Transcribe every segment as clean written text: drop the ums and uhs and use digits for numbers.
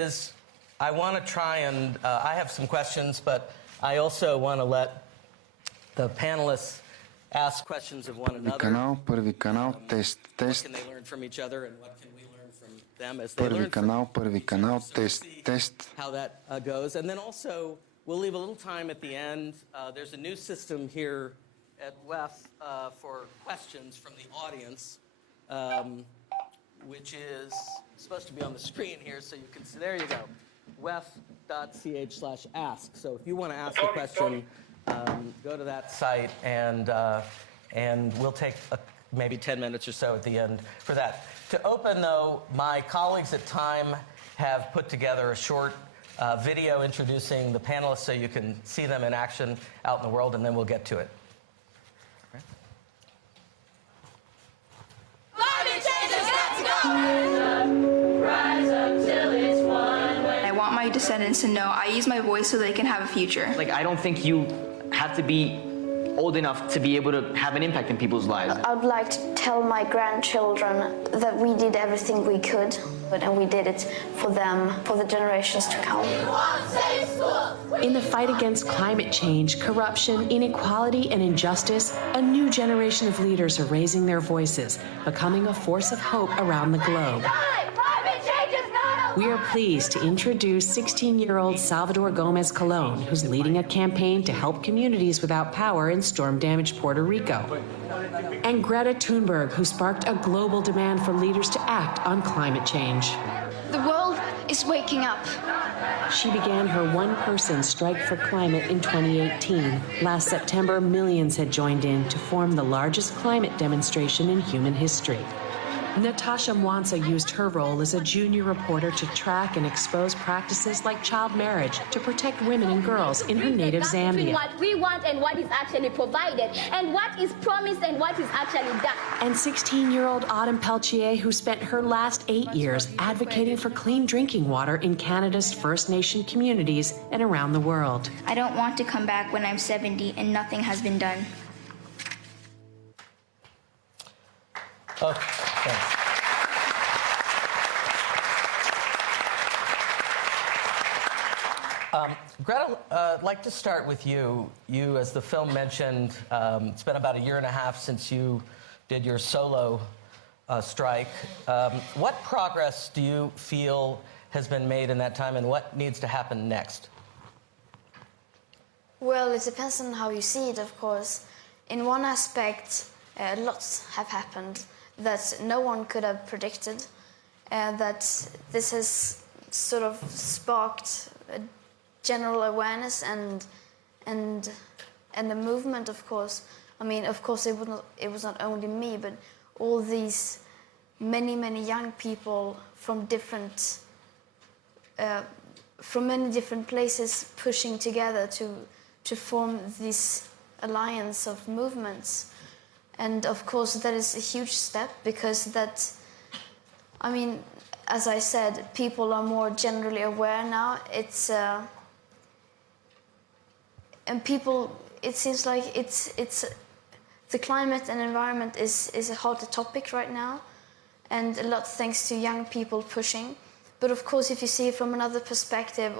is I want to try and I have some questions, but I also want to let the panelists ask questions of one another. Първи канал, тест. What can they learn from each other and what can we learn from them as they learn from Първи канал, тест. how that goes. And then also we'll leave a little time at the end. There's a new system here at WEF for questions from the audience, which is supposed to be on the screen here, so you can see. There you go, wef.ch/ask. So if you want to ask a question, go to that site, and we'll take maybe 10 minutes or so at the end for that. To open, though, my colleagues at Time have put together a short video introducing the panelists so you can see them in action out in the world, and then we'll get to it. I want my descendants to know I use my voice so they can have a future. Like, I don't think you have to be old enough to be able to have an impact in people's lives. I would like to tell my grandchildren that we did everything we could, and we did it for them, for the generations to come. In the fight against climate change, corruption, inequality, and injustice, a new generation of leaders are raising their voices, becoming a force of hope around the globe. We are pleased to introduce 16-year-old Salvador Gómez-Colón, who's leading a campaign to help communities without power in storm-damaged Puerto Rico. And Greta Thunberg, who sparked a global demand for leaders to act on climate change. The world is waking up. She began her one-person strike for climate in 2018. Last September, millions had joined in to form the largest climate demonstration in human history. Natasha Mwansa used her role as a junior reporter to track and expose practices like child marriage to protect women and girls in her native Zambia. What we want and what is actually provided, and what is promised and what is actually done. And 16-year-old Peltier, who spent her last 8 years advocating for clean drinking water in Canada's First Nation communities and around the world. I don't want to come back when I'm 70 and nothing has been done. Oh, thanks. Greta, I'd like to start with you. You, as the film mentioned, it's been about 1.5 years since you did your solo strike. What progress do you feel has been made in that time, and what needs to happen next? Well, it depends on how you see it, of course. In one aspect, lots have happened that no one could have predicted, that this has sort of sparked a general awareness and the movement, of course. I mean, of course, it was not only me, but all these many young people from many different places pushing together to form this alliance of movements. And of course, that is a huge step, because that, I mean, as I said, people are more generally aware now. It's and people, it seems like it's the climate and environment is a hotter topic right now, and a lot thanks to young people pushing. But of course, if you see it from another perspective,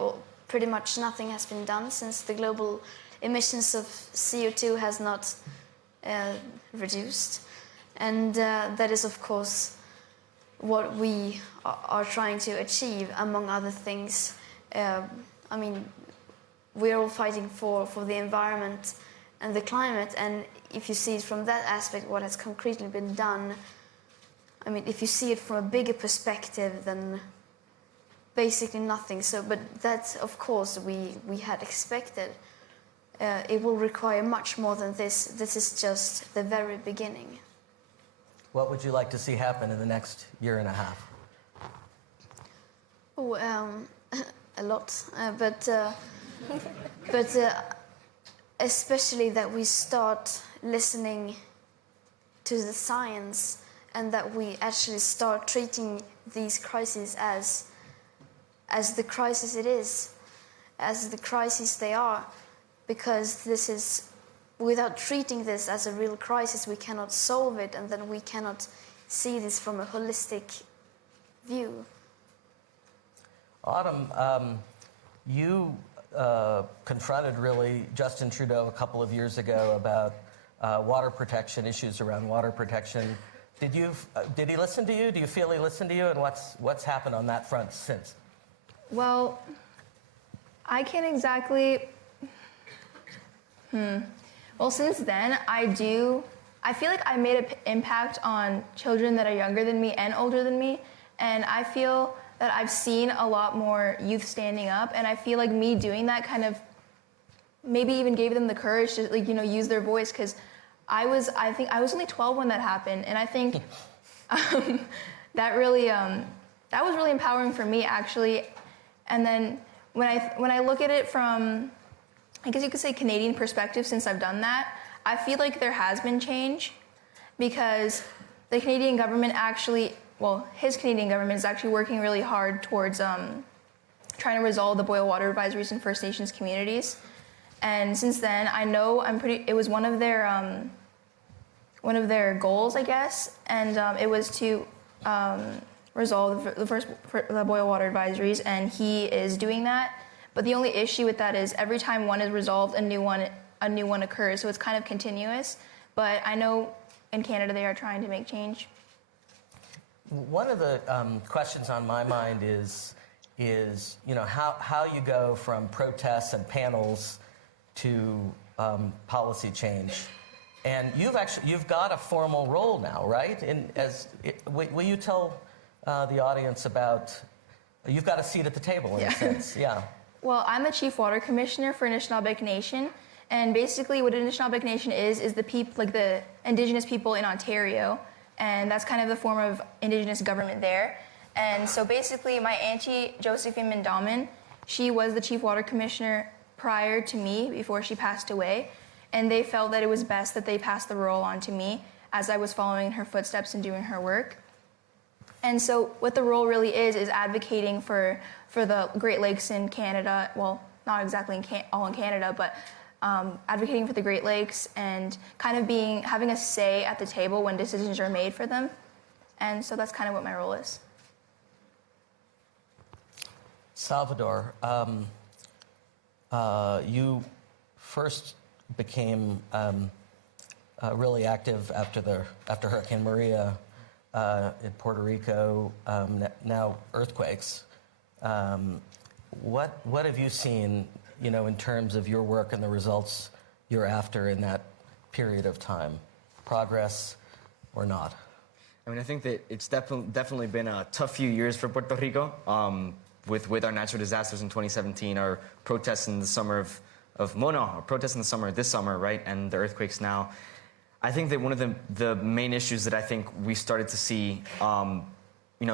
pretty much nothing has been done since the global emissions of CO2 has not reduced, and that is of course what we are trying to achieve, among other things. I mean, we're all fighting for the environment and the climate, and if you see it from that aspect, what has concretely been done, I mean, if you see it from a bigger perspective, then basically nothing. So, but that, of course, we had expected. It will require much more than this. This is just the very beginning. What would you like to see happen in the next 1.5 years? Oh, a lot, but especially that we start listening to the science, and that we actually start treating these crises as the crisis it is, as the crises they are. Because this is, without treating this as a real crisis, we cannot solve it, and then we cannot see this from a holistic view. Autumn, you confronted really Justin Trudeau a couple of years ago about water protection, issues around water protection. Did he listen to you? Do you feel he listened to you? And what's happened on that front since? Well, I can't exactly. Well, since then, I feel like I made an impact on children that are younger than me and older than me, and I feel that I've seen a lot more youth standing up, and I feel like me doing that kind of maybe even gave them the courage to use their voice, because I think I was only 12 when that happened, and I think that was really empowering for me, actually. And then when I look at it from, I guess you could say, Canadian perspective, since I've done that, I feel like there has been change, because the Canadian government his Canadian government is actually working really hard towards trying to resolve the boil water advisories in First Nations communities. And since then, I know it was one of their goals, I guess, and it was to resolve the boil water advisories, and he is doing that. But the only issue with that is every time one is resolved, a new one occurs, so it's kind of continuous. But I know in Canada they are trying to make change. One of the questions on my mind is how you go from protests and panels to policy change, and you've got a formal role now, right? Will you tell the audience about, you've got a seat at the table in a sense, yeah. Well, I'm the Chief Water Commissioner for Anishinaabe Nation, and basically what Anishinaabe Nation is the people, like the Indigenous people in Ontario, and that's kind of the form of Indigenous government there. And so basically my auntie, Josephine Mindaman, she was the Chief Water Commissioner prior to me, before she passed away, and they felt that it was best that they pass the role on to me, as I was following in her footsteps and doing her work. And so what the role really is advocating for the Great Lakes in Canada, well, not exactly all in Canada, but advocating for the Great Lakes and kind of having a say at the table when decisions are made for them. And so that's kind of what my role is. Salvador, you first became really active after Hurricane Maria in Puerto Rico, now earthquakes. What have you seen, in terms of your work and the results you're after in that period of time? Progress or not? I mean, I think that it's definitely been a tough few years for Puerto Rico. With our natural disasters in 2017, our protests in the summer our protests in the summer, this summer, right, and the earthquakes now. I think that one of the main issues that I think we started to see,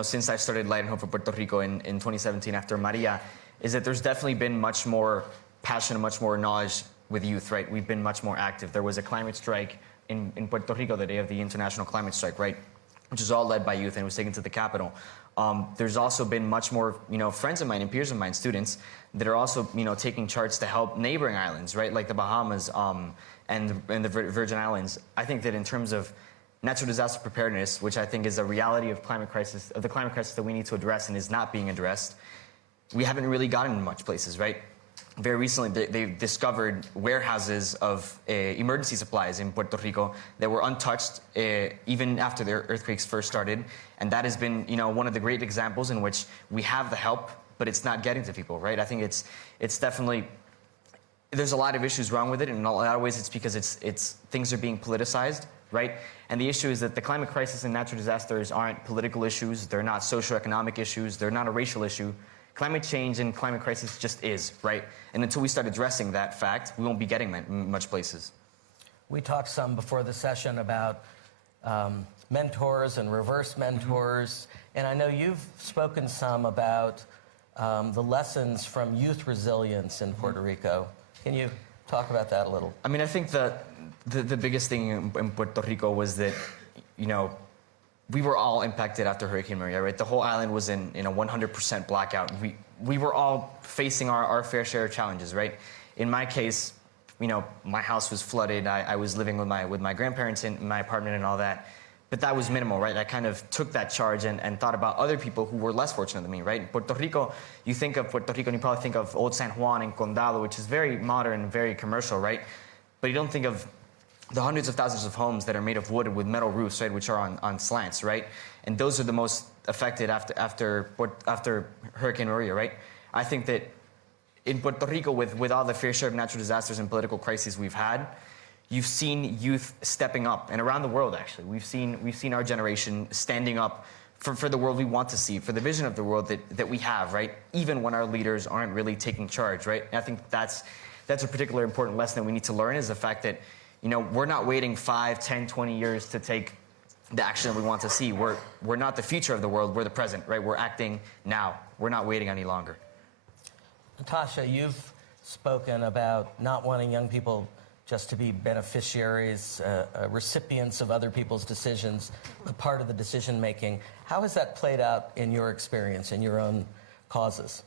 since I started Light and Hope for Puerto Rico in 2017 after Maria, is that there's definitely been much more passion and much more knowledge with youth, right? We've been much more active. There was a climate strike in Puerto Rico, the day of the International Climate Strike, right? Which is all led by youth, and it was taken to the Capitol. There's also been much more, friends of mine and peers of mine, students, that are also, taking charge to help neighboring islands, right? Like the Bahamas and the Virgin Islands. I think that in terms of natural disaster preparedness, which I think is a reality of the climate crisis that we need to address and is not being addressed, we haven't really gotten in much places, right? Very recently, they've discovered warehouses of emergency supplies in Puerto Rico that were untouched even after the earthquakes first started. And that has been, one of the great examples in which we have the help, but it's not getting to people, right? I think it's definitely, there's a lot of issues wrong with it, and in a lot of ways it's because it's things are being politicized, right? And the issue is that the climate crisis and natural disasters aren't political issues, they're not socioeconomic issues, they're not a racial issue. Climate change and climate crisis just is, right? And until we start addressing that fact, we won't be getting much places. We talked some before the session about mentors and reverse mentors, and I know you've spoken some about the lessons from youth resilience in Puerto Rico. Can you talk about that a little? I mean, I think the biggest thing in Puerto Rico was that, we were all impacted after Hurricane Maria, right? The whole island was in a 100% blackout. We were all facing our fair share of challenges, right? In my case, my house was flooded. I was living with my grandparents in my apartment and all that. but that was minimal, right? I kind of took that charge and thought about other people who were less fortunate than me, right? In Puerto Rico, you think of Puerto Rico and you probably think of Old San Juan and Condado, which is very modern, very commercial, right? But you don't think of the hundreds of thousands of homes that are made of wood with metal roofs, right, which are on slants, right? And those are the most affected after Hurricane Maria, right? I think that in Puerto Rico, with all the fair share of natural disasters and political crises we've had, you've seen youth stepping up, and around the world, actually. We've seen our generation standing up for the world we want to see, for the vision of the world that we have, right? Even when our leaders aren't really taking charge, right? And I think that's a particular important lesson that we need to learn, is the fact that, you know, we're not waiting 5, 10, 20 years to take the action that we want to see. We're not the future of the world, we're the present, right? We're acting now. We're not waiting any longer. Natasha, you've spoken about not wanting young people just to be beneficiaries, recipients of other people's decisions, but part of the decision making. How has that played out in your experience, in your own causes?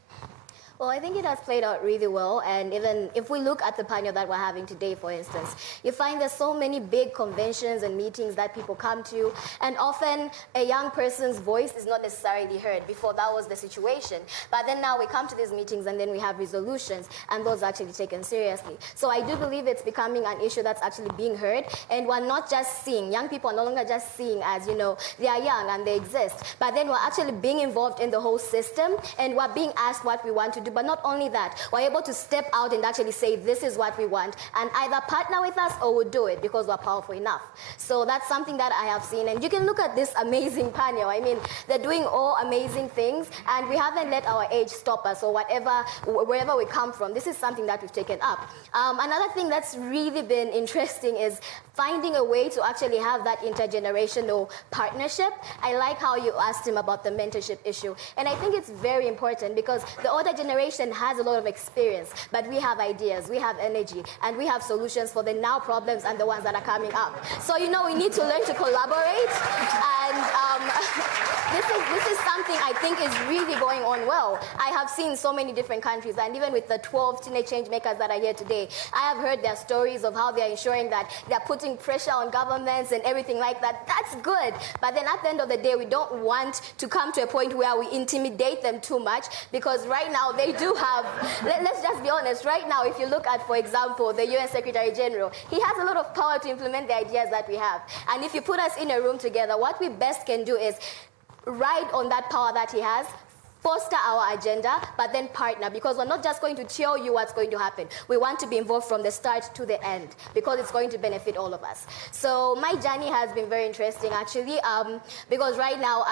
Well, I think it has played out really well, and even if we look at the panel that we're having today, for instance, you find there's so many big conventions and meetings that people come to, and often a young person's voice is not necessarily heard. Before, that was the situation. But then now we come to these meetings and then we have resolutions, and those are actually taken seriously. So I do believe it's becoming an issue that's actually being heard, and we're not just seeing, young people are no longer just seeing as, you know, they are young and they exist, but then we're actually being involved in the whole system, and we're being asked what we want to do. But not only that, we're able to step out and actually say, this is what we want, and either partner with us or we'll do it because we're powerful enough. So that's something that I have seen. And you can look at this amazing panel. I mean, they're doing all amazing things, and we haven't let our age stop us or wherever we come from. This is something that we've taken up. Another thing that's really been interesting is finding a way to actually have that intergenerational partnership. I like how you asked him about the mentorship issue. And I think it's very important because the older generation has a lot of experience, but we have ideas, we have energy, and we have solutions for the now problems and the ones that are coming up. So, you know, we need to learn to collaborate. And this is something I think is really going on well. I have seen so many different countries, and even with the 12 teenage change makers that are here today, I have heard their stories of how they are ensuring that they're putting pressure on governments and everything like that. That's good. But then at the end of the day, we don't want to come to a point where we intimidate them too much, because right now they do have, let's just be honest, right now if you look at, for example, the UN Secretary General, he has a lot of power to implement the ideas that we have. And if you put us in a room together, what we best can do is ride on that power that he has, foster our agenda, but then partner, because we're not just going to tell you what's going to happen. We want to be involved from the start to the end, because it's going to benefit all of us. So my journey has been very interesting, actually, because right now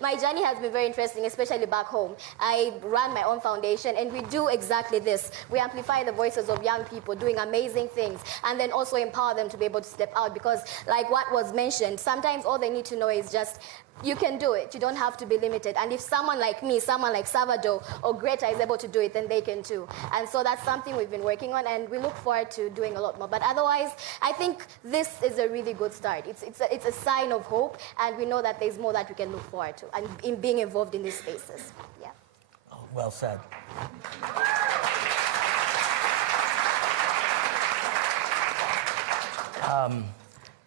my journey has been very interesting, especially back home. I run my own foundation, and we do exactly this. We amplify the voices of young people doing amazing things, and then also empower them to be able to step out, because like what was mentioned, sometimes all they need to know is just, you can do it. You don't have to be limited. And if someone like me, someone like Salvador or Greta is able to do it, then they can too. And so that's something we've been working on, and we look forward to doing a lot more. But otherwise, I think this is a really good start. It's a sign of hope, and we know that there's more that we can look forward to, and in being involved in these spaces. Yeah. Oh, well said.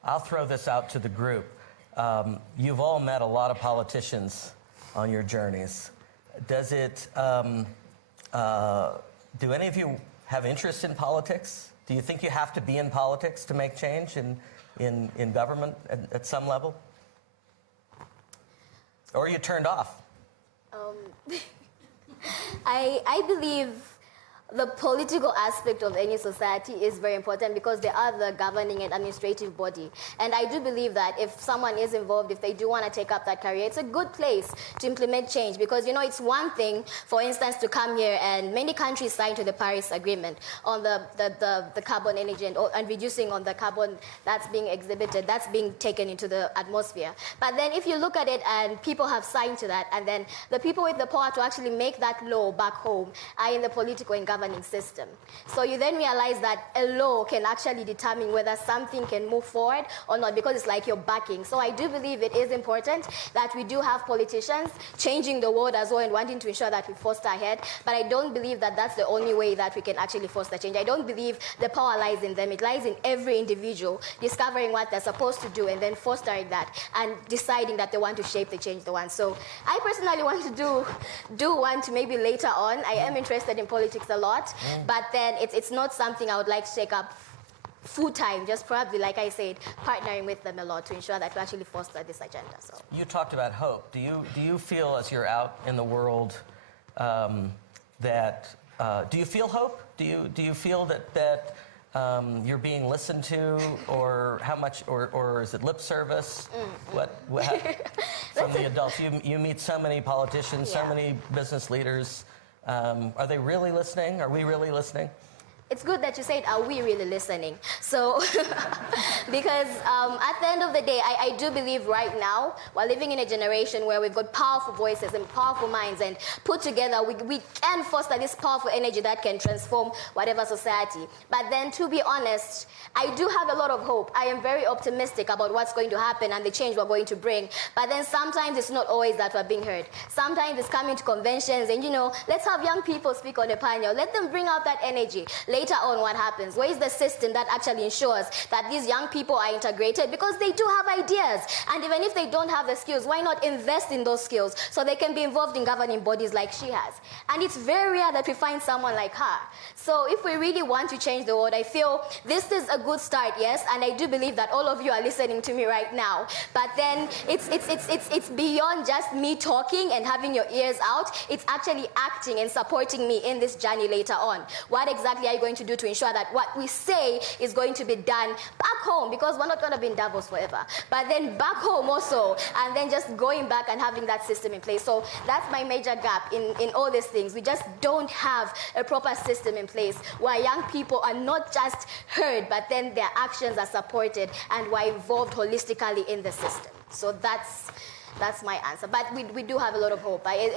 I'll throw this out to the group. You've all met a lot of politicians on your journeys. Does it, do any of you have interest in politics? Do you think you have to be in politics to make change in government at some level? Or are you turned off? I believe the political aspect of any society is very important, because they are the governing and administrative body. And I do believe that if someone is involved, if they do want to take up that career, it's a good place to implement change. Because, you know, it's one thing, for instance, to come here, and many countries signed to the Paris Agreement on the carbon energy and reducing on the carbon that's being exhibited, that's being taken into the atmosphere. But then if you look at it, and people have signed to that, and then the people with the power to actually make that law back home are in the political and government governing system. So you then realize that a law can actually determine whether something can move forward or not, because it's like you're backing. So I do believe it is important that we do have politicians changing the world as well and wanting to ensure that we foster ahead. But I don't believe that that's the only way that we can actually foster change. I don't believe the power lies in them. It lies in every individual discovering what they're supposed to do and then fostering that and deciding that they want to shape the change they want. So I personally want to do want to maybe later on. I am interested in politics a lot, but then it's not something I would like to take up full time, just probably, like I said, partnering with them a lot to ensure that we actually foster this agenda. So You talked about hope. Do you feel as you're out in the world that do you feel hope? Do you feel that you're being listened to, or how much, or is it lip service? What from the adults? You meet so many politicians, so many business leaders. Are they really listening? Are we really listening? it's good that you said, are we really listening? So, because at the end of the day, I do believe right now, we're living in a generation where we've got powerful voices and powerful minds, and put together, we can foster this powerful energy that can transform whatever society. But then, to be honest, I do have a lot of hope. I am very optimistic about what's going to happen and the change we're going to bring. But then sometimes it's not always that we're being heard. Sometimes it's coming to conventions and, let's have young people speak on a panel. Let them bring out that energy. Later on, what happens? Where is the system that actually ensures that these young people are integrated? Because they do have ideas. And even if they don't have the skills, why not invest in those skills so they can be involved in governing bodies like she has? And it's very rare that we find someone like her. So if we really want to change the world, I feel this is a good start, yes, and I do believe that all of you are listening to me right now. But then it's beyond just me talking and having your ears out. It's actually acting and supporting me in this journey later on. What exactly are you going to do to ensure that what we say is going to be done back home? Because we're not going to be in Davos forever. But then back home also, and then just going back and having that system in place. So that's my major gap in all these things. We just don't have a proper system in place where young people are not just heard, but then their actions are supported and we're involved holistically in the system. So that's my answer. But we do have a lot of hope. I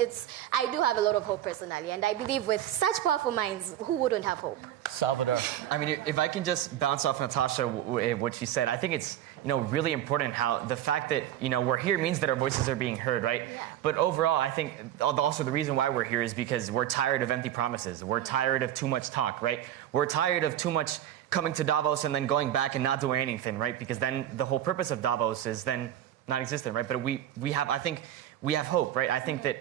do have a lot of hope personally, and I believe with such powerful minds, who wouldn't have hope? Salvador. I mean, if I can just bounce off Natasha, what she said, I think it's really important how the fact that we're here means that our voices are being heard, right? Yeah. But overall, I think also the reason why we're here is because we're tired of empty promises. We're tired of too much talk, right? We're tired of too much coming to Davos and then going back and not doing anything, right? Because then the whole purpose of Davos is then non-existent, right? But I think we have hope, right? I think that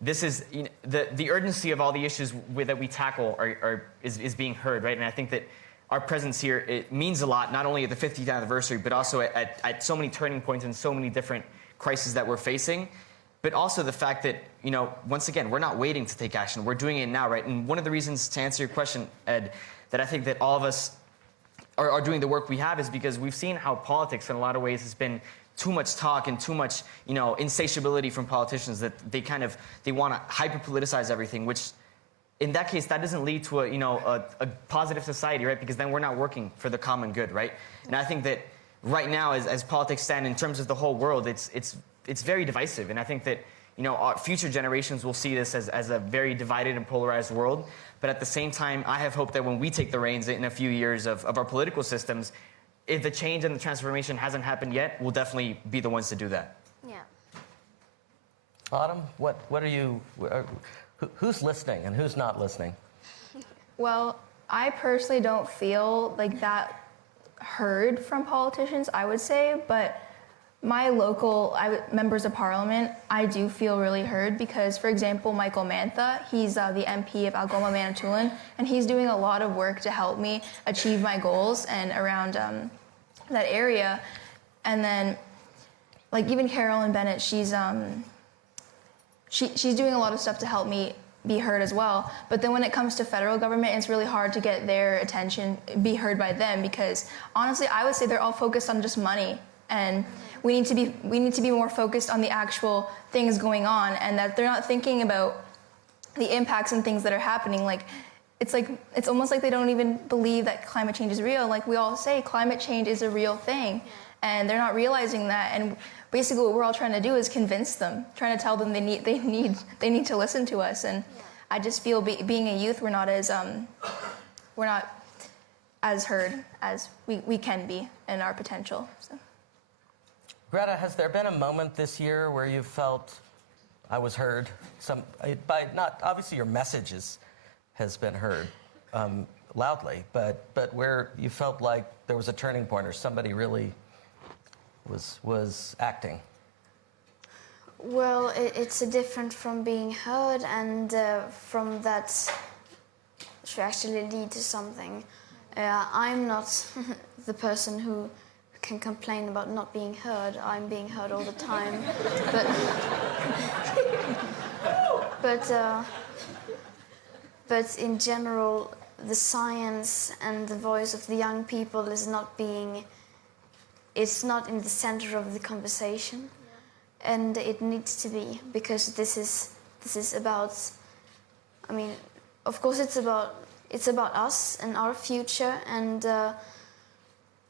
this is the urgency of all the issues that we tackle is being heard, right? And I think that our presence here, it means a lot, not only at the 50th anniversary, but also at so many turning points and so many different crises that we're facing. But also the fact that, once again, we're not waiting to take action. We're doing it now, right? And one of the reasons, to answer your question, Ed, that I think that all of us are doing the work we have is because we've seen how politics in a lot of ways has been too much talk and too much, insatiability from politicians that they want to hyper-politicize everything, which in that case, that doesn't lead to a positive society, right? Because then we're not working for the common good, right? And I think that right now, as politics stand in terms of the whole world, it's very divisive. And I think that, our future generations will see this as a very divided and polarized world. But at the same time, I have hope that when we take the reins in a few years of our political systems, if the change and the transformation hasn't happened yet, we'll definitely be the ones to do that. Yeah. Autumn, what are you? Who's listening and who's not listening? Well, I personally don't feel like that heard from politicians, I would say, but my local members of parliament, I do feel really heard because, for example, Michael Mantha, he's the MP of Algoma Manitoulin, and he's doing a lot of work to help me achieve my goals and around that area. And then, like, even Carolyn Bennett, she's doing a lot of stuff to help me be heard as well. But then when it comes to federal government, it's really hard to get their attention, be heard by them, because honestly, I would say they're all focused on just money. And we need to be more focused on the actual things going on, and that they're not thinking about the impacts and things that are happening. It's almost like they don't even believe that climate change is real. Like we all say, climate change is a real thing, and they're not realizing that. And basically, what we're all trying to do is convince them, trying to tell them they need to listen to us. And I just feel being a youth, we're not as heard as we can be in our potential. So. Greta, has there been a moment this year where you felt I was heard? Obviously your message has been heard loudly, but where you felt like there was a turning point or somebody really was acting? Well, it's different from being heard and from that should actually lead to something. I'm not the person who can complain about not being heard. I'm being heard all the time. But in general, the science and the voice of the young people it's not in the center of the conversation. And it needs to be, because this is about, I mean, of course it's about us and our future and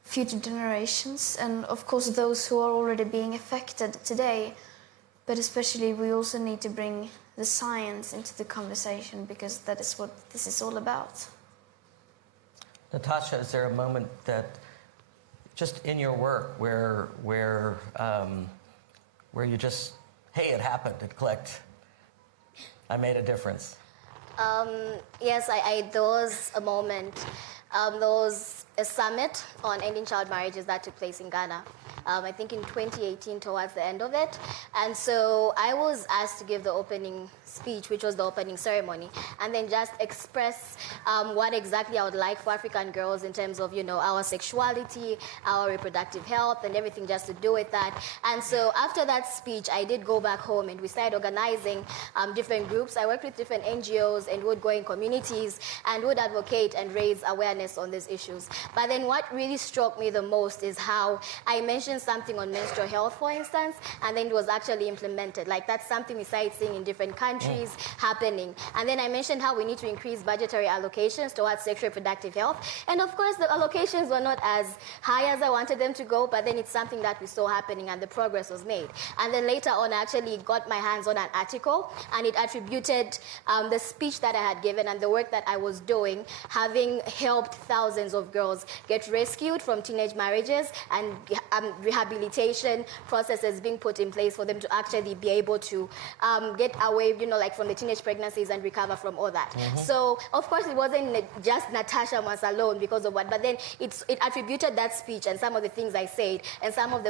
future generations, and of course those who are already being affected today. But especially we also need to bring the science into the conversation, because that is what this is all about. Natasha, is there a moment that, just in your work, where you just, hey, it happened, it clicked, I made a difference? Yes, there was a moment. There was a summit on ending child marriages that took place in Ghana. I think in 2018, towards the end of it. And so I was asked to give the opening speech, which was the opening ceremony, and then just express what exactly I would like for African girls in terms of, our sexuality, our reproductive health, and everything just to do with that. And so after that speech, I did go back home and we started organizing different groups. I worked with different NGOs and would go in communities and would advocate and raise awareness on these issues. But then what really struck me the most is how I mentioned something on menstrual health, for instance, and then it was actually implemented. Like, that's something we started seeing in different countries happening. And then I mentioned how we need to increase budgetary allocations towards sexual reproductive health. And of course, the allocations were not as high as I wanted them to go, but then it's something that we saw happening and the progress was made. And then later on, I actually got my hands on an article, and it attributed the speech that I had given and the work that I was doing, having helped thousands of girls get rescued from teenage marriages and rehabilitation processes being put in place for them to actually be able to get away, like from the teenage pregnancies and recover from all that. So, of course, it wasn't just Natasha Mwansa alone because of what, but then it attributed that speech and some of the things I said and some of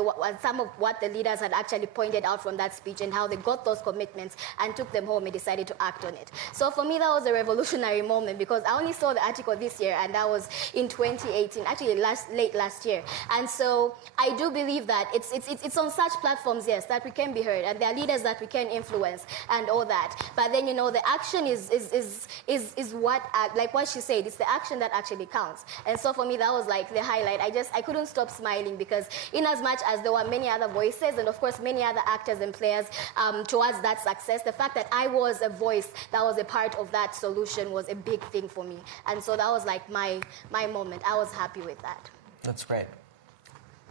what the leaders had actually pointed out from that speech and how they got those commitments and took them home and decided to act on it. So for me, that was a revolutionary moment because I only saw the article this year, and that was in 2018, actually late last year. And so I do believe that it's on such platforms, yes, that we can be heard, and there are leaders that we can influence and all that. But then, the action is what, like what she said, it's the action that actually counts. And so for me, that was like the highlight. I couldn't stop smiling because in as much as there were many other voices and of course many other actors and players towards that success, the fact that I was a voice that was a part of that solution was a big thing for me. And so that was like my moment. I was happy with that. That's great.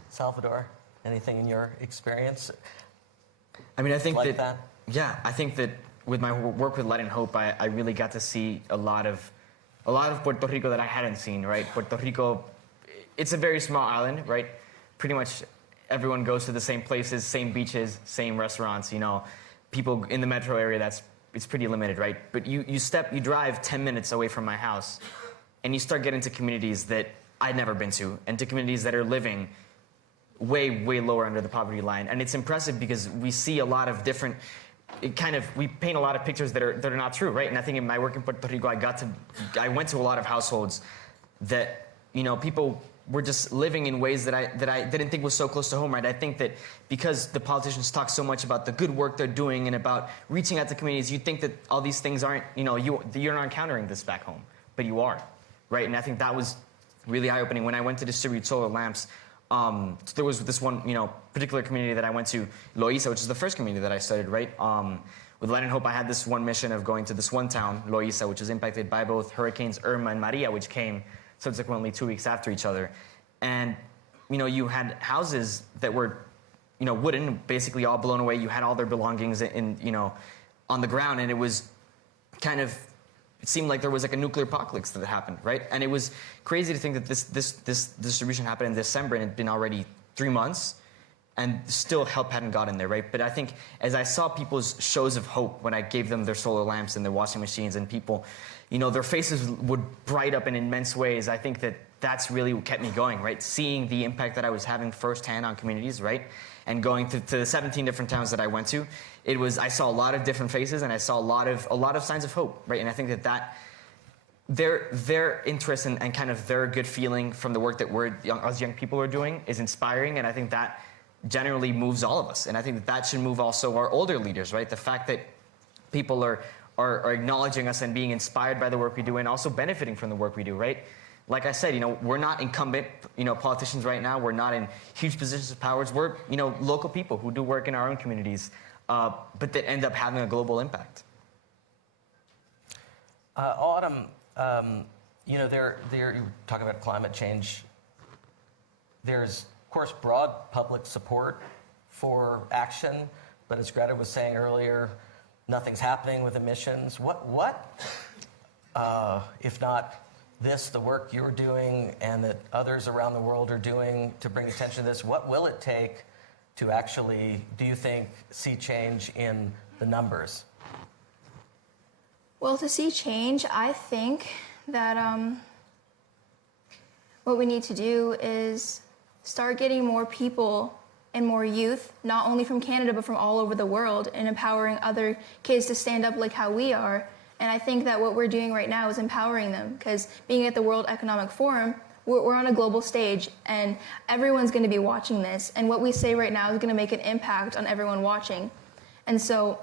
Salvador, anything in your experience? I mean, I think like that. Yeah, I think that with my work with Light and Hope, I really got to see a lot of Puerto Rico that I hadn't seen, right? Puerto Rico, it's a very small island, right? Pretty much everyone goes to the same places, same beaches, same restaurants, people in the metro area, it's pretty limited, right? But you drive 10 minutes away from my house and you start getting to communities that I'd never been to and to communities that are living way, way lower under the poverty line. And it's impressive because we see a lot of different, we paint a lot of pictures that are not true, right? And I think in my work in Puerto Rico, I went to a lot of households that, people were just living in ways that I didn't think was so close to home, right? I think that because the politicians talk so much about the good work they're doing and about reaching out to communities, you think that all these things aren't, you're not encountering this back home, but you are, right? And I think that was really eye-opening. When I went to distribute solar lamps, there was this one, particular community that I went to, Loíza, which is the first community that I studied, right? With Light and Hope, I had this one mission of going to this one town, Loíza, which was impacted by both Hurricanes Irma and Maria, which came subsequently 2 weeks after each other. And, you had houses that were, wooden, basically all blown away. You had all their belongings on the ground, and it was kind of it seemed like there was like a nuclear apocalypse that happened, right? And it was crazy to think that this distribution happened in December and it had been already 3 months, and still help hadn't gotten there, right? But I think as I saw people's shows of hope when I gave them their solar lamps and their washing machines, and people, you know, their faces would bright up in immense ways, I think that that's really what kept me going, right? Seeing the impact that I was having firsthand on communities, right? And going to the 17 different towns that I went to, I saw a lot of different faces, and I saw a lot of signs of hope, right? And I think that their interest and kind of their good feeling from the work that us young people are doing is inspiring, and I think that generally moves all of us. And I think that should move also our older leaders, right? The fact that people are acknowledging us and being inspired by the work we do and also benefiting from the work we do, right? Like I said, you know, we're not incumbent, you know, politicians right now. We're not in huge positions of powers. We're, you know, local people who do work in our own communities, but that end up having a global impact. Autumn, you know, you talk about climate change. There's, of course, broad public support for action, but as Greta was saying earlier, nothing's happening with emissions. What if not the work you're doing and that others around the world are doing to bring attention to this, what will it take to actually, do you think, see change in the numbers? Well, to see change, I think that what we need to do is start getting more people and more youth, not only from Canada, but from all over the world, and empowering other kids to stand up like how we are. And I think that what we're doing right now is empowering them, because being at the World Economic Forum, we're on a global stage, and everyone's going to be watching this. And what we say right now is going to make an impact on everyone watching. And so,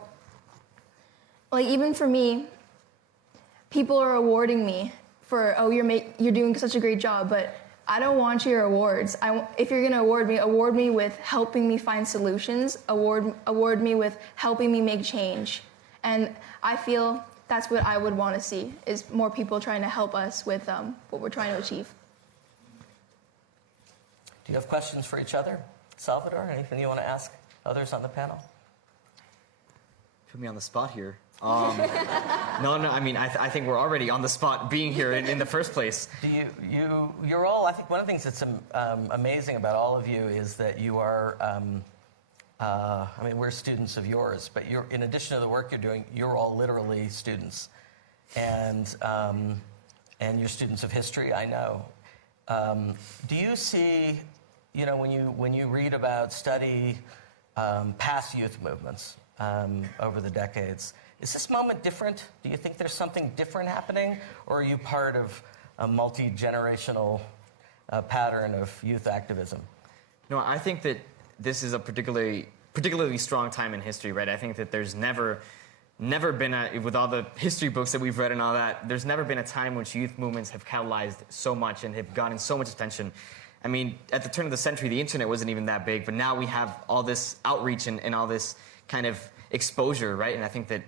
like, even for me, people are awarding me for, oh, you're doing such a great job, but I don't want your awards. If you're going to award me with helping me find solutions, award me with helping me make change. And I feel that's what I would want to see, is more people trying to help us with what we're trying to achieve. Do you have questions for each other? Salvador, anything you want to ask others on the panel? Put me on the spot here. No, I mean, I think we're already on the spot being here in the first place. You're all, I think one of the things that's amazing about all of you is that you are, I mean, we're students of yours, but in addition to the work you're doing, you're all literally students. And you're students of history, I know. Do you see, you know, when you read about, study past youth movements over the decades, is this moment different? Do you think there's something different happening? Or are you part of a multi-generational pattern of youth activism? No, I think that this is a particularly strong time in history, right? I think that there's never been with all the history books that we've read and all that, there's never been a time in which youth movements have catalyzed so much and have gotten so much attention. I mean, at the turn of the century, the internet wasn't even that big, but now we have all this outreach and all this kind of exposure, right? And I think that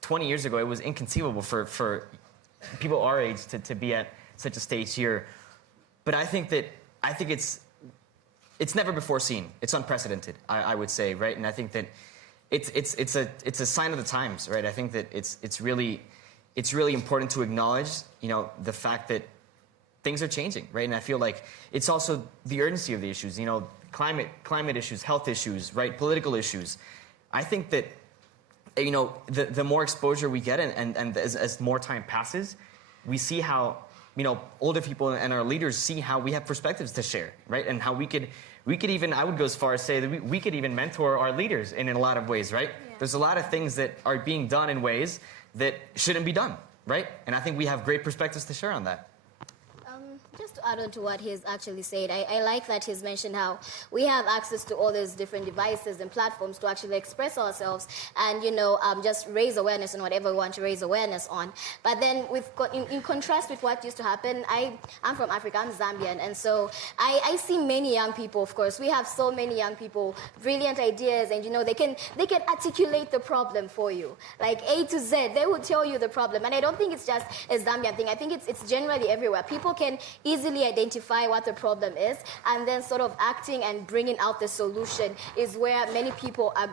20 years ago, it was inconceivable for people our age to be at such a stage here. But I think it's never before seen. It's unprecedented, I would say, right? And I think that it's a sign of the times, right? I think that it's really important to acknowledge, you know, the fact that things are changing, right? And I feel like it's also the urgency of the issues, you know, climate issues, health issues, right? Political issues. I think that, you know, the more exposure we get and as more time passes, we see how, you know, older people and our leaders see how we have perspectives to share, right? And how we could even, I would go as far as say that we could even mentor our leaders in a lot of ways, right? Yeah. There's a lot of things that are being done in ways that shouldn't be done, right? And I think we have great perspectives to share on that. Just to add on to what he's actually said, I like that he's mentioned how we have access to all these different devices and platforms to actually express ourselves and, you know, just raise awareness on whatever we want to raise awareness on. But then in contrast with what used to happen, I'm from Africa, I'm Zambian, and so I see many young people, of course. We have so many young people, brilliant ideas, and, you know, they can articulate the problem for you. Like A to Z, they will tell you the problem. And I don't think it's just a Zambian thing. I think it's generally everywhere. People can easily identify what the problem is, and then sort of acting and bringing out the solution is where many people are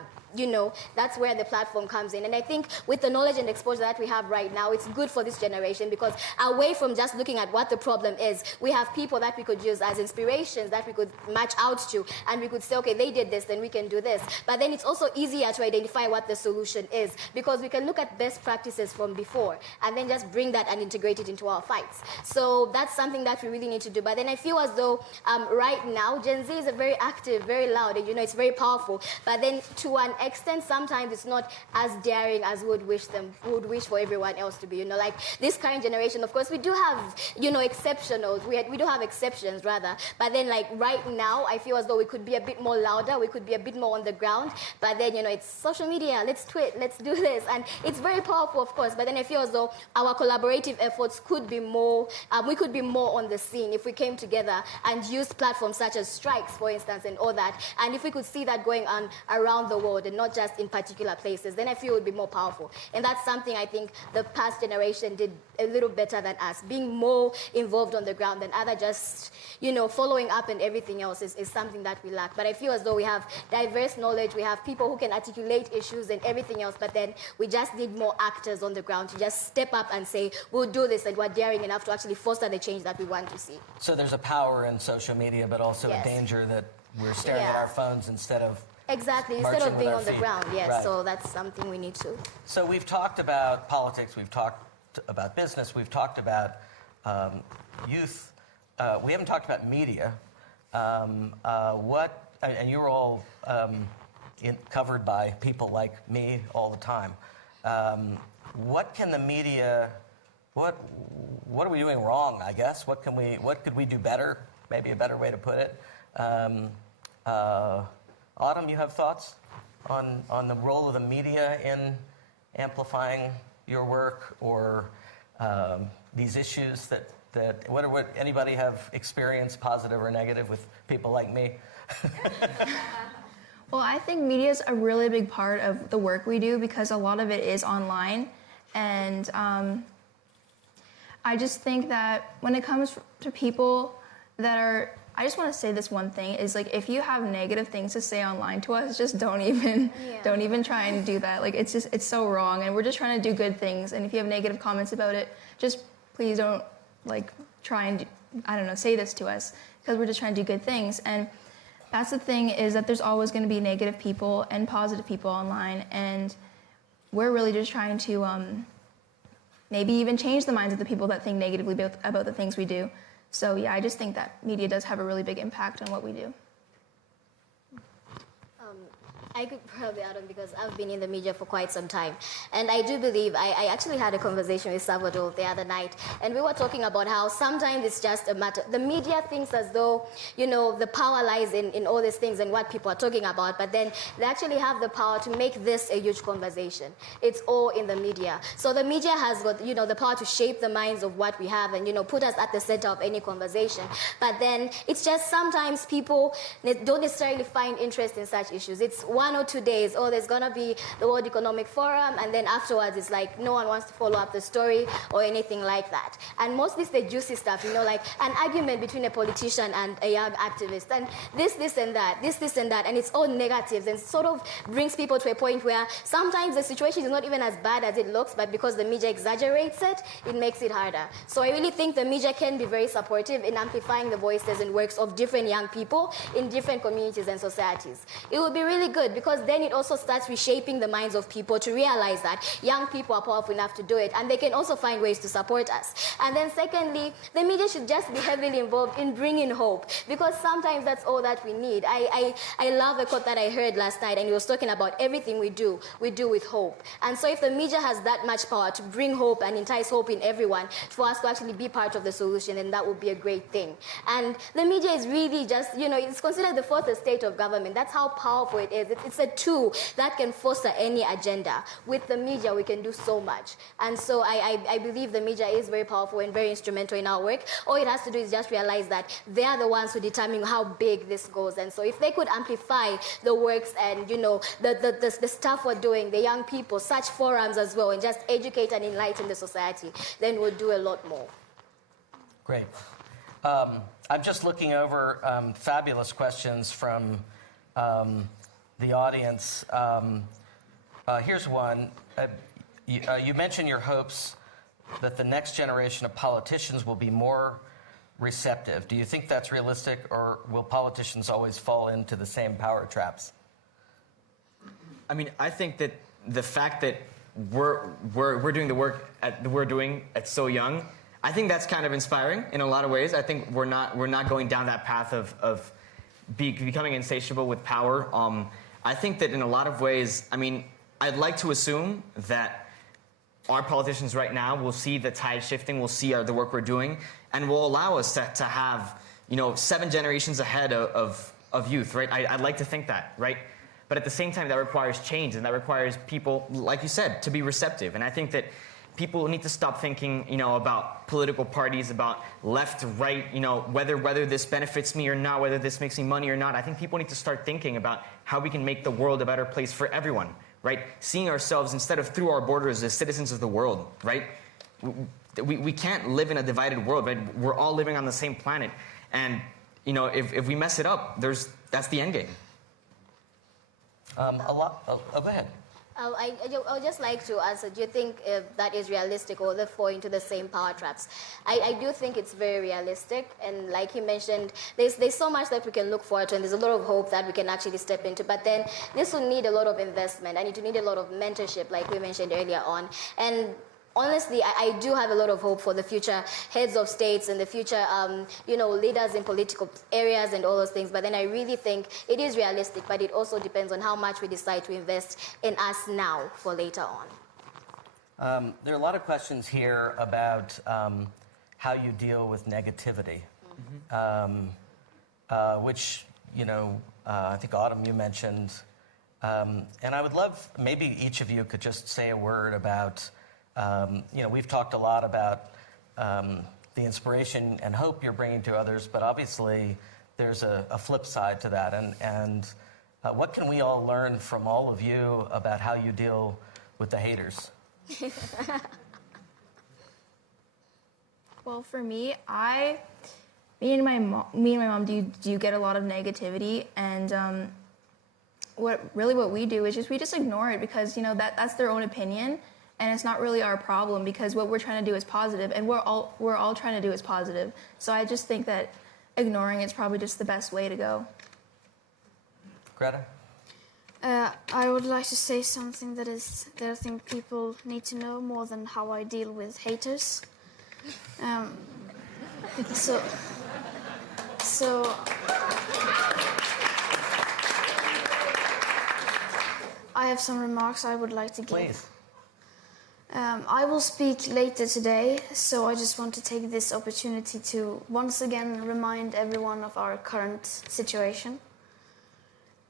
that's where the platform comes in. And I think with the knowledge and exposure that we have right now, it's good for this generation because away from just looking at what the problem is, we have people that we could use as inspirations that we could match out to, and we could say, okay, they did this, then we can do this. But then it's also easier to identify what the solution is because we can look at best practices from before and then just bring that and integrate it into our fights. So that's something that we really need to do. But then I feel as though right now, Gen Z is a very active, very loud, and it's very powerful. But then to an extent, sometimes it's not as daring as we would wish for everyone else to be. Like this current generation, of course, we do have, exceptionals. We do have exceptions, rather. But then, like right now, I feel as though we could be a bit more louder. We could be a bit more on the ground. But then, it's social media. Let's tweet. Let's do this. And it's very powerful, of course. But then I feel as though our collaborative efforts could be more, we could be more on the scene if we came together and used platforms such as strikes, for instance, and all that. And if we could see that going on around the world and not just in particular places, then I feel it would be more powerful. And that's something I think the past generation did a little better than us, being more involved on the ground than other just, following up and everything else is something that we lack. But I feel as though we have diverse knowledge, we have people who can articulate issues and everything else, but then we just need more actors on the ground to just step up and say, we'll do this, and we're daring enough to actually foster the change that we want to see. So there's a power in social media, but also a danger that we're staring at our phones instead of instead of being on the ground. Yes, right. So that's something we need to. So we've talked about politics, we've talked about business, we've talked about youth. We haven't talked about media. And you're all covered by people like me all the time. What can the media? What are we doing wrong? I guess. What could we do better? Maybe a better way to put it. Autumn, you have thoughts on the role of the media in amplifying your work or these issues that what anybody have experience, positive or negative, with people like me? Well, I think media is a really big part of the work we do because a lot of it is online. And I just think that when it comes to people that are, I just want to say this one thing, is like if you have negative things to say online to us, just don't even try and do that. Like it's so wrong, and we're just trying to do good things. And if you have negative comments about it, just please don't try and say this to us, because we're just trying to do good things. And that's the thing, is that there's always going to be negative people and positive people online, and we're really just trying to maybe even change the minds of the people that think negatively about the things we do. So yeah, I just think that media does have a really big impact on what we do. I could probably add on because I've been in the media for quite some time. And I do believe, I actually had a conversation with Salvador the other night, and we were talking about how sometimes it's just a matter, the media thinks as though, the power lies in all these things and what people are talking about, but then they actually have the power to make this a huge conversation. It's all in the media. So the media has got, the power to shape the minds of what we have and, put us at the center of any conversation. But then it's just sometimes people don't necessarily find interest in such issues. It's 1 or 2 days, there's going to be the World Economic Forum, and then afterwards it's like no one wants to follow up the story or anything like that. And mostly it's the juicy stuff, like an argument between a politician and a young activist, and this and that, this and that, and it's all negatives, and sort of brings people to a point where sometimes the situation is not even as bad as it looks, but because the media exaggerates it, it makes it harder. So I really think the media can be very supportive in amplifying the voices and works of different young people in different communities and societies. It would be really good, because then it also starts reshaping the minds of people to realize that young people are powerful enough to do it, and they can also find ways to support us. And then secondly, the media should just be heavily involved in bringing hope, because sometimes that's all that we need. I love a quote that I heard last night, and he was talking about everything we do with hope. And so if the media has that much power to bring hope and entice hope in everyone for us to actually be part of the solution, then that would be a great thing. And the media is really just, it's considered the fourth estate of government. That's how powerful it is. It's a tool that can foster any agenda. With the media, we can do so much. And so I believe the media is very powerful and very instrumental in our work. All it has to do is just realize that they are the ones who determine how big this goes. And so if they could amplify the works and, the stuff we're doing, the young people, such forums as well, and just educate and enlighten the society, then we'll do a lot more. Great. I'm just looking over fabulous questions from the audience. Here's one. You mentioned your hopes that the next generation of politicians will be more receptive. Do you think that's realistic, or will politicians always fall into the same power traps? I mean, I think that the fact that we're doing the work we're doing at so young, I think that's kind of inspiring in a lot of ways. I think we're not going down that path of becoming insatiable with power. I think that in a lot of ways, I mean, I'd like to assume that our politicians right now will see the tide shifting, will see the work we're doing, and will allow us to have, 7 generations ahead of youth, right? I'd like to think that, right? But at the same time, that requires change, and that requires people, like you said, to be receptive. And I think that people need to stop thinking, about political parties, about left, right, whether this benefits me or not, whether this makes me money or not. I think people need to start thinking about how we can make the world a better place for everyone, right? Seeing ourselves instead of through our borders as citizens of the world, right? We can't live in a divided world, right? We're all living on the same planet. And, if we mess it up, that's the end game. Go ahead. I would just like to answer, do you think that is realistic, or they fall into the same power traps? I do think it's very realistic, and like he mentioned, there's so much that we can look forward to, and there's a lot of hope that we can actually step into, but then this will need a lot of investment, and it will need a lot of mentorship, like we mentioned earlier on. And honestly, I do have a lot of hope for the future heads of states and the future, leaders in political areas and all those things. But then I really think it is realistic, but it also depends on how much we decide to invest in us now for later on. There are a lot of questions here about how you deal with negativity, which, I think, Autumn, you mentioned. And I would love, maybe each of you could just say a word about, we've talked a lot about the inspiration and hope you're bringing to others, but obviously there's a flip side to that. And what can we all learn from all of you about how you deal with the haters? Well, for me, me and my mom do get a lot of negativity, and what we do is we just ignore it, because that's their own opinion. And it's not really our problem, because what we're trying to do is positive, and we're all trying to do is positive. So I just think that ignoring is probably just the best way to go. Greta? I would like to say something that I think people need to know more than how I deal with haters. So I have some remarks I would like to give. Please. I will speak later today, so I just want to take this opportunity to once again remind everyone of our current situation.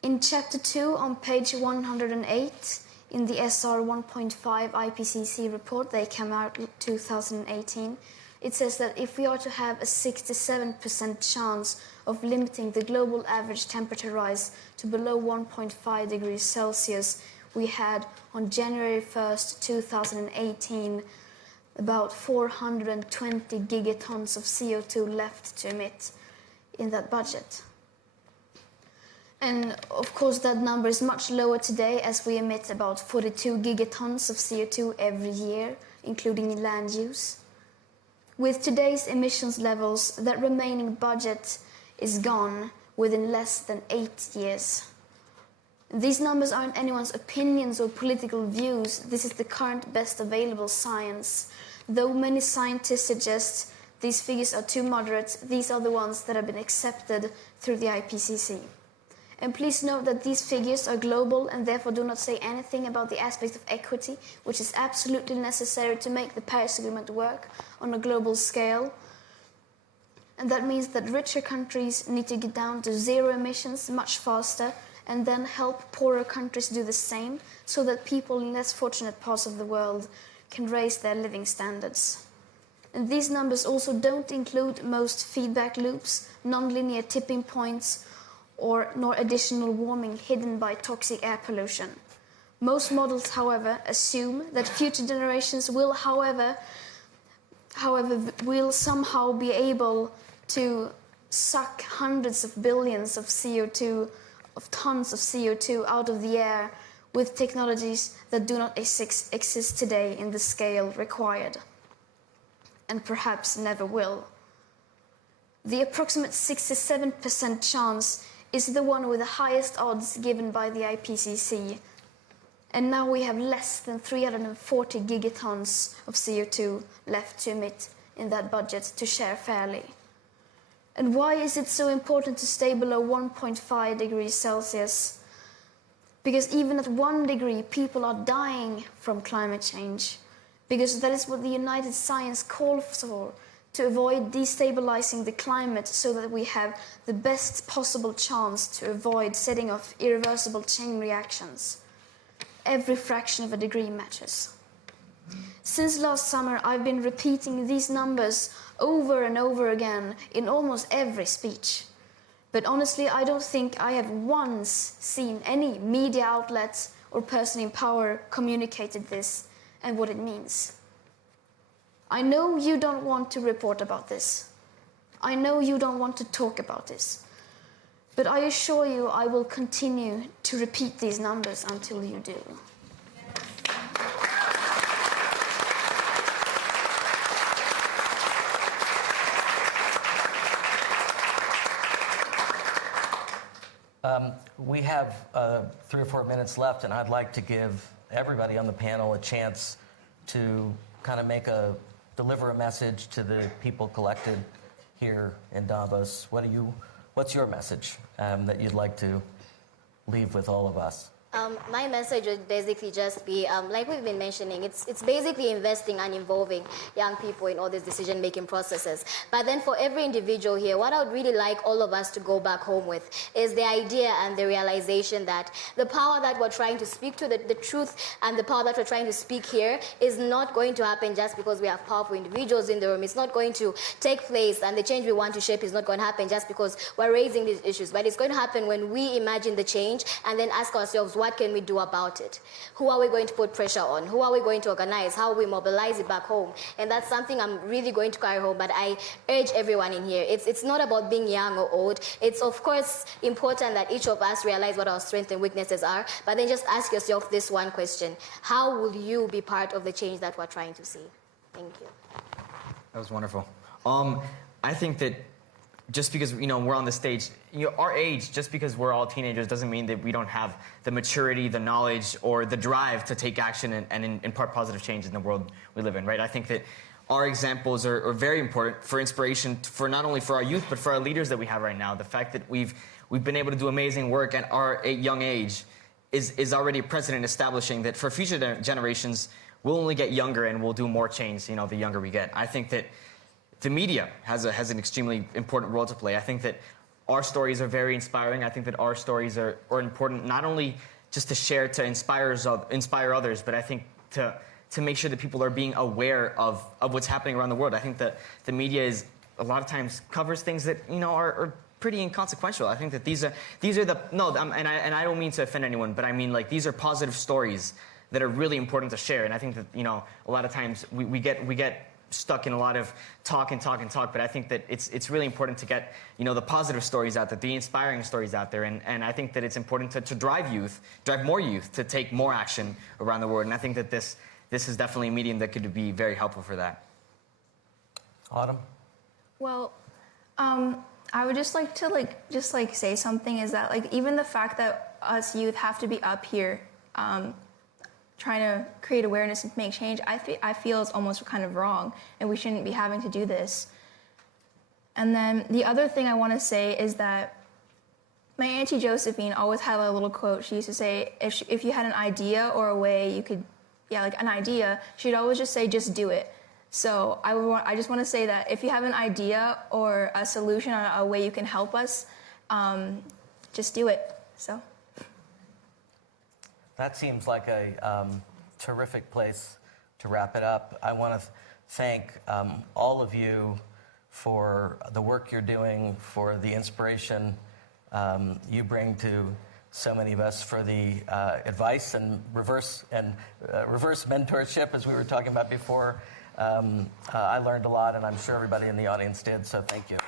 In Chapter 2 on page 108 in the SR 1.5 IPCC report that came out in 2018, it says that if we are to have a 67% chance of limiting the global average temperature rise to below 1.5 degrees Celsius, we had on January 1st, 2018, about 420 gigatons of CO2 left to emit in that budget. And of course that number is much lower today, as we emit about 42 gigatons of CO2 every year, including in land use. With today's emissions levels, that remaining budget is gone within less than 8 years. These numbers aren't anyone's opinions or political views. This is the current best available science. Though many scientists suggest these figures are too moderate, these are the ones that have been accepted through the IPCC. And please note that these figures are global and therefore do not say anything about the aspect of equity, which is absolutely necessary to make the Paris Agreement work on a global scale. And that means that richer countries need to get down to zero emissions much faster, and then help poorer countries do the same, so that people in less fortunate parts of the world can raise their living standards. And these numbers also don't include most feedback loops, non-linear tipping points, nor additional warming hidden by toxic air pollution. Most models, however, assume that future generations will, however, will somehow be able to suck hundreds of billions of CO2 of tons of CO2 out of the air with technologies that do not exist today in the scale required, and perhaps never will. The approximate 67% chance is the one with the highest odds given by the IPCC, and now we have less than 340 gigatons of CO2 left to emit in that budget to share fairly. And why is it so important to stay below 1.5 degrees Celsius? Because even at 1 degree, people are dying from climate change, because that is what the United Science calls for, to avoid destabilizing the climate so that we have the best possible chance to avoid setting off irreversible chain reactions. Every fraction of a degree matters. Since last summer, I've been repeating these numbers over and over again in almost every speech. But honestly, I don't think I have once seen any media outlet or person in power communicated this and what it means. I know you don't want to report about this. I know you don't want to talk about this. But I assure you I will continue to repeat these numbers until you do. We have 3 or 4 minutes left, and I'd like to give everybody on the panel a chance to kind of deliver a message to the people collected here in Davos. What's your message that you'd like to leave with all of us? My message would basically just be, like we've been mentioning, it's basically investing and involving young people in all these decision-making processes. But then for every individual here, what I would really like all of us to go back home with is the idea and the realization that the power that we're trying to speak to, the truth and the power that we're trying to speak here is not going to happen just because we have powerful individuals in the room. It's not going to take place, and the change we want to shape is not going to happen just because we're raising these issues. But it's going to happen when we imagine the change and then ask ourselves, what can we do about it? Who are we going to put pressure on? Who are we going to organize? How we mobilize it back home? And that's something I'm really going to carry home, but I urge everyone in here. It's not about being young or old. It's of course important that each of us realize what our strengths and weaknesses are, but then just ask yourself this one question: how will you be part of the change that we're trying to see? Thank you. That was wonderful. I think that just because we're on the stage, our age, just because we're all teenagers, doesn't mean that we don't have the maturity, the knowledge, or the drive to take action and impart positive change in the world we live in. Right? I think that our examples are very important for inspiration, for not only for our youth but for our leaders that we have right now. The fact that we've been able to do amazing work at our young age is already a precedent establishing that for future generations we'll only get younger and we'll do more change. The younger we get. I think that the media has an extremely important role to play. I think that our stories are very inspiring. I think that our stories are important not only just to share, to inspire others, but I think to make sure that people are being aware of what's happening around the world. I think that the media is a lot of times covers things that are pretty inconsequential. I think that these are and I don't mean to offend anyone, but I mean these are positive stories that are really important to share. And I think that a lot of times we get stuck in a lot of talk, but I think that it's really important to get the positive stories out there, the inspiring stories out there, and I think that it's important to drive more youth to take more action around the world. And I think that this is definitely a medium that could be very helpful for that. Autumn? Well, I would just like to say something is that even the fact that us youth have to be up here trying to create awareness and make change, I feel is almost kind of wrong, and we shouldn't be having to do this. And then the other thing I want to say is that my Auntie Josephine always had a little quote. She used to say, if you had an idea or a way you could, an idea, she'd always just say, just do it. So I just want to say that if you have an idea or a solution or a way you can help us, just do it. So. That seems like a terrific place to wrap it up. I want to thank all of you for the work you're doing, for the inspiration you bring to so many of us, for the advice and reverse mentorship, as we were talking about before. I learned a lot, and I'm sure everybody in the audience did, so thank you.